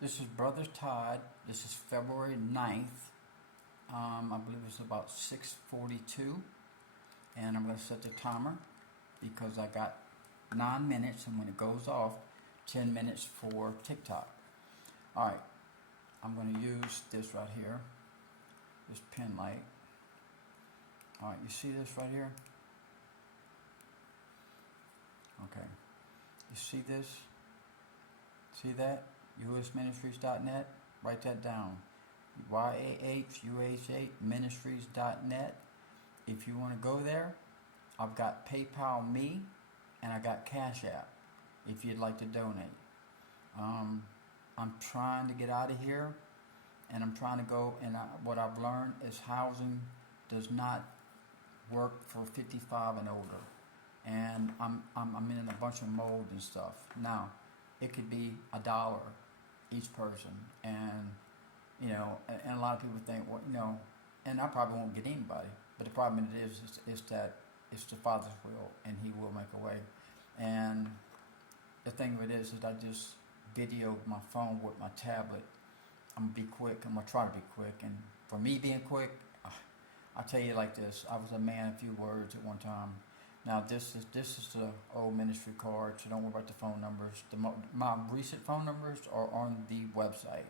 This is Brother Todd. This is February 9th. I believe it's about 6:42. And I'm going to set the timer because I got 9 minutes. And when it goes off, 10 minutes for TikTok. Alright. I'm going to use this right here. This pen light. Alright, you see this right here? Okay. You see this? See that? IESUS Write that down. YAHUH8ministries.net. If you want to go there, I've got PayPal Me and I got Cash App if you'd like to donate. I'm trying to get out of here and I'm trying to go, and what I've learned is housing does not work for 55 and older. And I'm in a bunch of mold and stuff. Now, it could be $1 each person, and and a lot of people think, well, and I probably won't get anybody. But the problem is that it's the Father's will, and He will make a way. And the thing of it is I just videoed my phone with my tablet. I'm gonna be quick. I'm gonna try to be quick, and for me being quick, I'll tell you like this: I was a man of few words at one time. Now this is the old ministry card, so don't worry about the phone numbers. My recent phone numbers are on the website.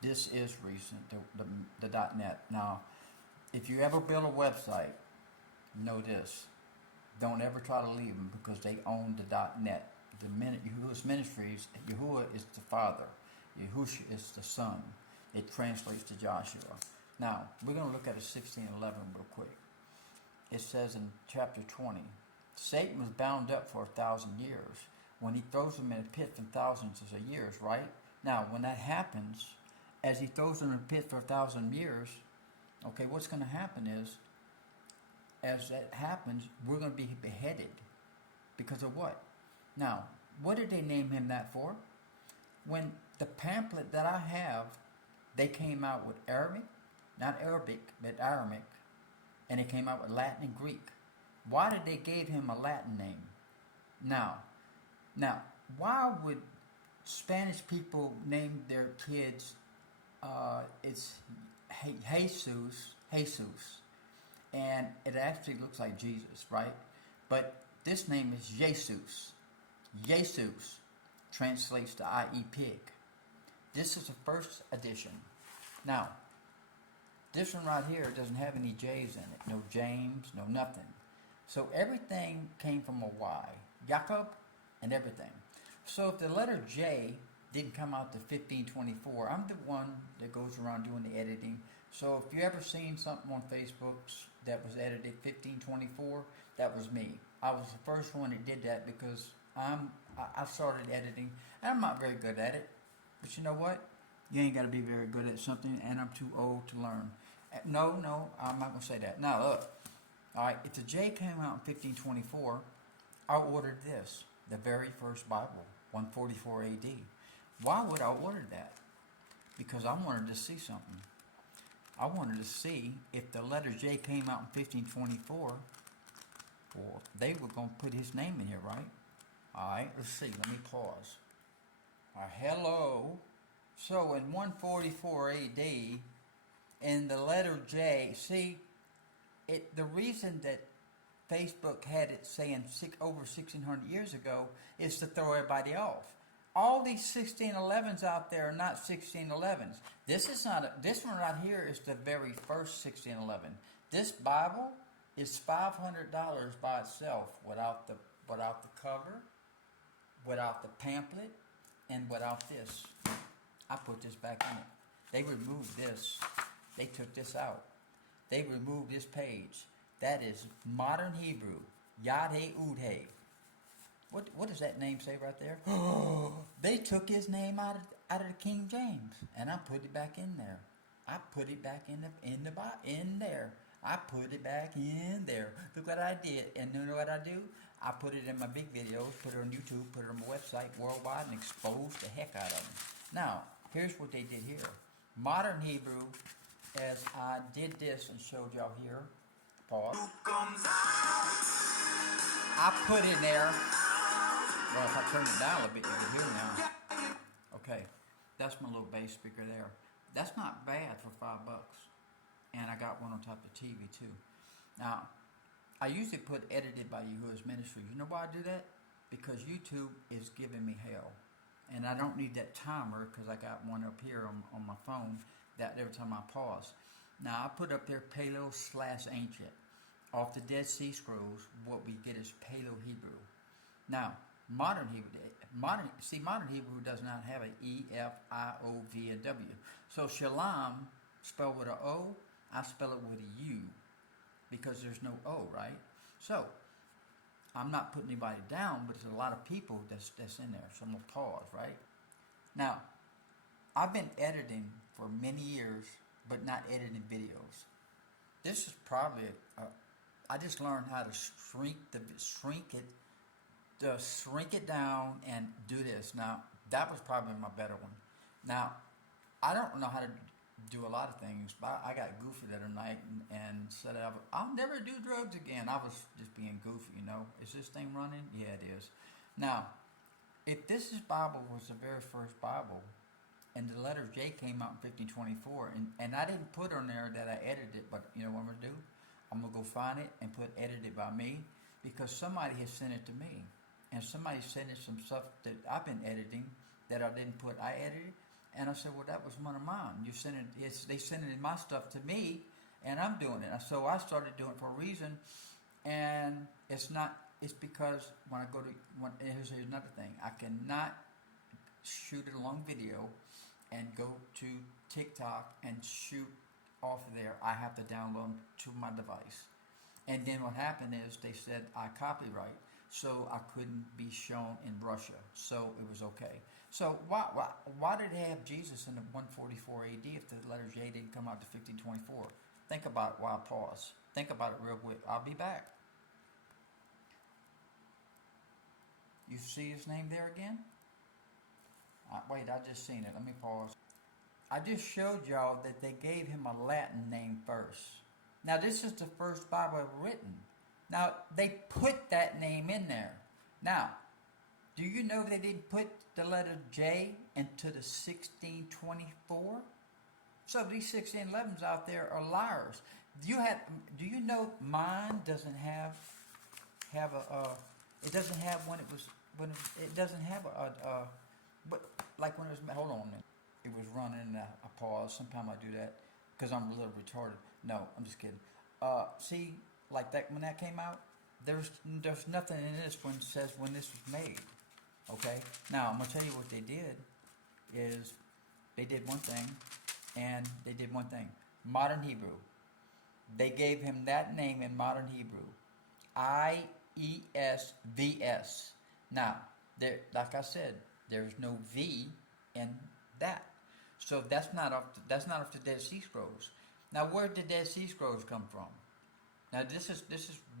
This is recent, the .net. Now, if you ever build a website, know this: don't ever try to leave them because they own the .net. The minute Yahuwah's Ministries, Yahuwah is the Father, Yahushua is the Son. It translates to Joshua. Now we're going to look at a 16:11 real quick. It says in chapter 20, Satan was bound up for 1,000 years. When he throws him in a pit for thousands of years, right? Now, when that happens, as he throws him in a pit for 1,000 years, okay, what's going to happen is, as that happens, we're going to be beheaded. Because of what? Now, what did they name him that for? When the pamphlet that I have, they came out with Arabic, not Arabic, but Aramaic, and it came out with Latin and Greek. Why did they give him a Latin name? Now, why would Spanish people name their kids? It's Jesus, and it actually looks like Jesus, right? But this name is Jesus. Jesus translates to I.E. pig. This is the first edition. Now, this one right here doesn't have any J's in it. No James, no nothing. So everything came from a Y. Jacob and everything. So if the letter J didn't come out to 1524, I'm the one that goes around doing the editing. So if you ever seen something on Facebook that was edited 1524, that was me. I was the first one that did that because I started editing. And I'm not very good at it. But you know what? You ain't got to be very good at something, and I'm too old to learn. No, I'm not going to say that. Now, look. All right, if the J came out in 1524, I ordered this, the very first Bible, 144 AD. Why would I order that? Because I wanted to see something. I wanted to see if the letter J came out in 1524, or they were going to put his name in here, right? All right, let's see. Let me pause. All right, hello. So in 144 AD, in the letter J, see, the reason that Facebook had it saying over 1,600 years ago is to throw everybody off. All these 1611s out there are not 1611s. This one right here is the very first 1611. This Bible is $500 by itself, without the cover, without the pamphlet, and without this. I put this back in it. They removed this. They took this out. They removed this page. That is modern Hebrew. Yad-He-Ud-He. What does that name say right there? They took his name out of the King James, and I put it back in there. I put it back in there. I put it back in there. Look what I did. And you know what I do? I put it in my big videos, put it on YouTube, put it on my website worldwide, and expose the heck out of them. Now, here's what they did here. Modern Hebrew, as I did this and showed y'all here. Pause. I put in there. Well, if I turn it down a bit, you can hear now. Okay. That's my little bass speaker there. That's not bad for $5. And I got one on top of the TV too. Now, I usually put edited by IESUS Ministries. You know why I do that? Because YouTube is giving me hell. And I don't need that timer because I got one up here on my phone that every time I pause. Now, I put up there Paleo/Ancient. Off the Dead Sea Scrolls, what we get is Paleo Hebrew. Now, modern Hebrew does not have a E, F, I, O, V, and W. So Shalom, spelled with a O, I spell it with a U because there's no O, right? So, I'm not putting anybody down, but there's a lot of people that's in there. So I'm going to pause, right? Now, I've been editing for many years, but not editing videos. This is probably, I just learned how to shrink it down and do this. Now, that was probably my better one. Now, I don't know how to do a lot of things, but I got goofy the other night and said I'll never do drugs again. I was just being goofy, you know. Is this thing running? Yeah, it is. Now, if this Bible was the very first Bible, and the letter J came out in 1524, and I didn't put on there that I edited it, but you know what I'm going to do? I'm going to go find it and put edited by me, because somebody has sent it to me. And somebody sent it some stuff that I've been editing that I didn't put. I edited. And I said, well, that was one of mine. They sent it in my stuff to me, and I'm doing it. So I started doing it for a reason, and it's because when I go to, here's another thing. I cannot shoot a long video and go to TikTok and shoot off of there. I have to download to my device. And then what happened is they said I copyright, so I couldn't be shown in Russia. So it was okay. So why did they have Jesus in the 144 AD if the letter J didn't come out to 1524? Think about it while I pause. Think about it real quick. I'll be back. You see his name there again? Wait, I just seen it. Let me pause. I just showed y'all that they gave him a Latin name first. Now, this is the first Bible ever written. Now, they put that name in there. Now, do you know they didn't put the letter J into the 1624? So these 1611s out there are liars. Do you know mine doesn't have it doesn't have it doesn't have but like when it was, hold on a minute. It was running and I paused. Sometimes I do that because I'm a little retarded. No, I'm just kidding. See, like that when that came out, there's nothing in this one that says when this was made. Okay? Now, I'm going to tell you what they did is they did one thing, and they did one thing. Modern Hebrew. They gave him that name in Modern Hebrew. IESUS. Now, like I said, there's no V in that. So that's not off the Dead Sea Scrolls. Now, where did the Dead Sea Scrolls come from? Now, this is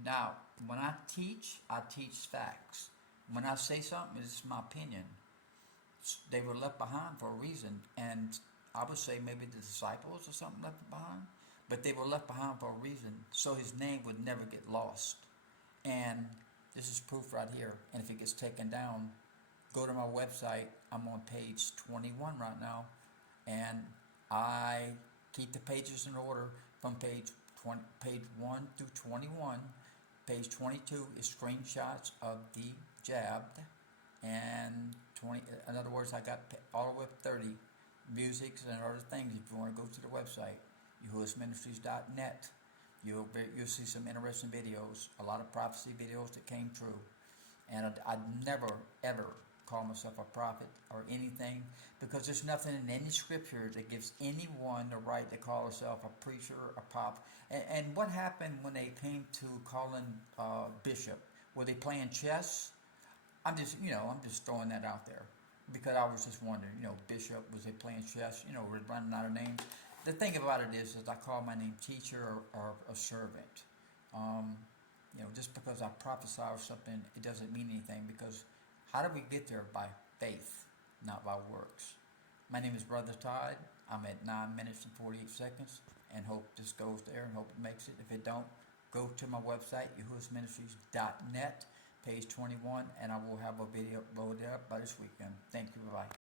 now when I teach facts. When I say something, this is my opinion. They were left behind for a reason, and I would say maybe the disciples or something left behind, but they were left behind for a reason, so his name would never get lost. And this is proof right here. And if it gets taken down, go to my website. I'm on page 21 right now, and I keep the pages in order from page 1 through 21. Page 22 is screenshots of the jabbed, and 20. In other words, I got all the way up 30 musics and other things. If you want to go to the website, IESUSministries.net, you'll see some interesting videos. A lot of prophecy videos that came true, and I'd never ever call myself a prophet or anything, because there's nothing in any scripture that gives anyone the right to call herself a preacher, a pop. And what happened when they came to calling bishop? Were they playing chess? I'm just throwing that out there because I was just wondering, bishop, was they playing chess? We're running out of names. The thing about it is I call my name teacher or a servant. Just because I prophesy or something, it doesn't mean anything, because how do we get there? By faith, not by works. My name is Brother Todd. I'm at 9 minutes and 48 seconds, and hope this goes there and hope it makes it. If it don't, go to my website, IESUSministries.net, page 21, and I will have a video loaded up by this weekend. Thank you. Bye-bye.